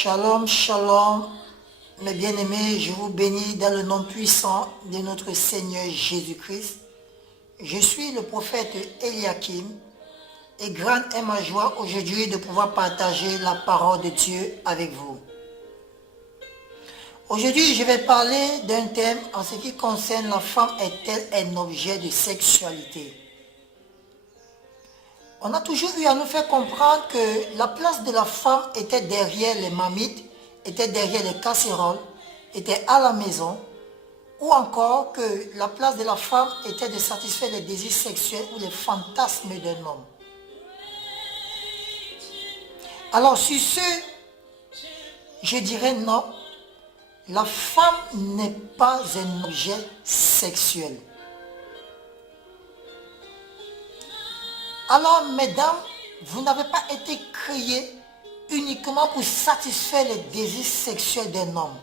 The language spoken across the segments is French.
Shalom, shalom, mes bien-aimés, je vous bénis dans le nom puissant de notre Seigneur Jésus-Christ. Je suis le prophète Eliakim et grande est ma joie aujourd'hui de pouvoir partager la parole de Dieu avec vous. Aujourd'hui, je vais parler d'un thème en ce qui concerne la femme est-elle un objet de sexualité. On a toujours eu à nous faire comprendre que la place de la femme était derrière les marmites, était derrière les casseroles, était à la maison, ou encore que la place de la femme était de satisfaire les désirs sexuels ou les fantasmes d'un homme. Alors sur ce, je dirais non, la femme n'est pas un objet sexuel. Alors, mesdames, vous n'avez pas été créées uniquement pour satisfaire les désirs sexuels d'un homme.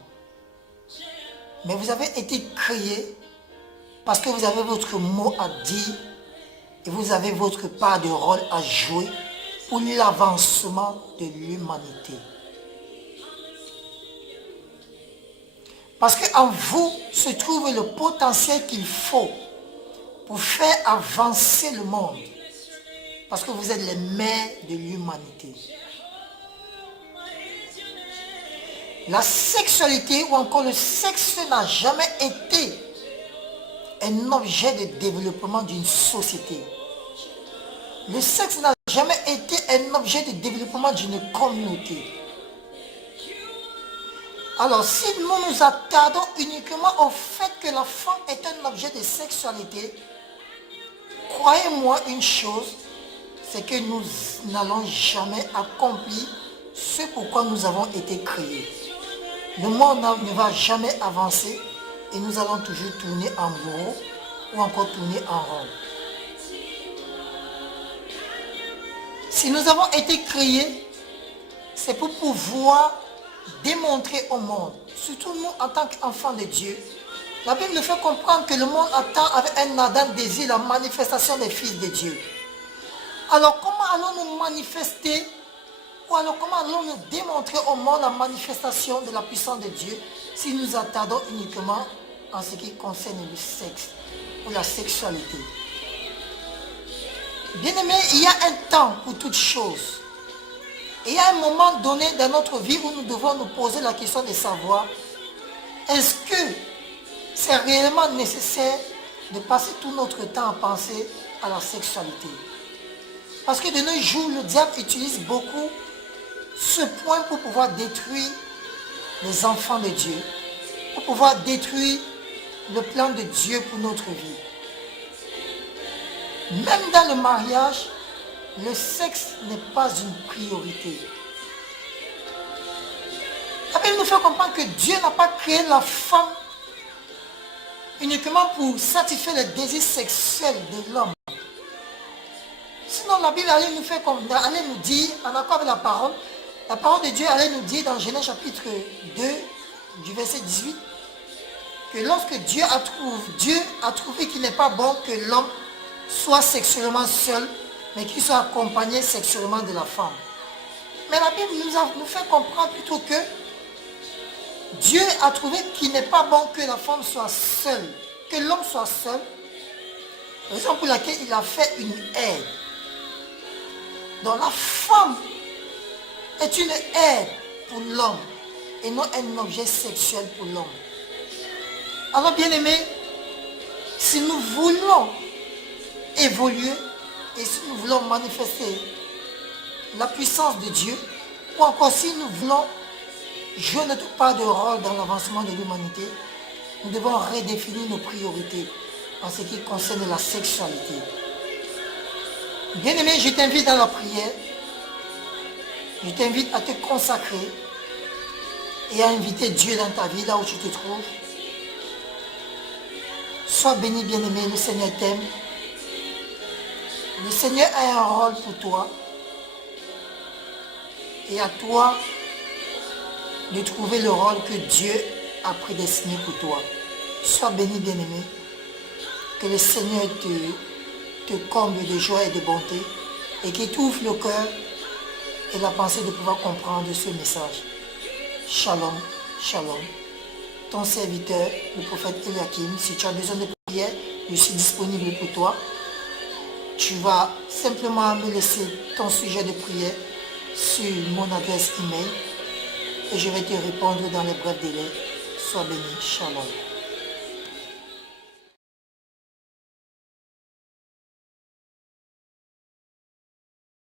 Mais vous avez été créées parce que vous avez votre mot à dire et vous avez votre part de rôle à jouer pour l'avancement de l'humanité. Parce qu'en vous se trouve le potentiel qu'il faut pour faire avancer le monde. Parce que vous êtes les mères de l'humanité. La sexualité ou encore le sexe n'a jamais été un objet de développement d'une société. Le sexe n'a jamais été un objet de développement d'une communauté. Alors si nous nous attardons uniquement au fait que la femme est un objet de sexualité, croyez-moi une chose, c'est que nous n'allons jamais accomplir ce pourquoi nous avons été créés. Le monde ne va jamais avancer et nous allons toujours tourner en bourreau ou encore tourner en rond. Si nous avons été créés, c'est pour pouvoir démontrer au monde, surtout nous en tant qu'enfants de Dieu. La Bible nous fait comprendre que le monde attend avec un ardent désir la manifestation des fils de Dieu. Alors comment allons-nous manifester ou alors comment allons-nous démontrer au monde la manifestation de la puissance de Dieu si nous attardons uniquement en ce qui concerne le sexe ou la sexualité? Bien-aimés, il y a un temps pour toutes choses. Et il y a un moment donné dans notre vie où nous devons nous poser la question de savoir est-ce que c'est réellement nécessaire de passer tout notre temps à penser à la sexualité? Parce que de nos jours, le diable utilise beaucoup ce point pour pouvoir détruire les enfants de Dieu, pour pouvoir détruire le plan de Dieu pour notre vie. Même dans le mariage, le sexe n'est pas une priorité. La Bible nous fait comprendre que Dieu n'a pas créé la femme uniquement pour satisfaire les désirs sexuels de l'homme. Sinon, la Bible allait nous dire, en accord avec la parole de Dieu allait nous dire dans Genèse chapitre 2, du verset 18, que lorsque Dieu a trouvé qu'il n'est pas bon que l'homme soit sexuellement seul, mais qu'il soit accompagné sexuellement de la femme. Mais la Bible nous fait comprendre plutôt que Dieu a trouvé qu'il n'est pas bon que la femme soit seule, que l'homme soit seul, raison pour laquelle il a fait une aide. Donc la femme est une aide pour l'homme et non un objet sexuel pour l'homme. Alors bien aimés, si nous voulons évoluer et si nous voulons manifester la puissance de Dieu, ou encore si nous voulons jouer notre part de rôle dans l'avancement de l'humanité, nous devons redéfinir nos priorités en ce qui concerne la sexualité. Bien-aimé, je t'invite dans la prière, je t'invite à te consacrer et à inviter Dieu dans ta vie, là où tu te trouves. Sois béni, bien-aimé, le Seigneur t'aime. Le Seigneur a un rôle pour toi. Et à toi de trouver le rôle que Dieu a prédestiné pour toi. Sois béni, bien-aimé. Que le Seigneur te comble de joie et de bonté et qu'il t'ouvre le cœur et la pensée de pouvoir comprendre ce message. Shalom, shalom. Ton serviteur, le prophète Eliakim, si tu as besoin de prière, je suis disponible pour toi. Tu vas simplement me laisser ton sujet de prière sur mon adresse email et je vais te répondre dans les brefs délais. Sois béni. Shalom.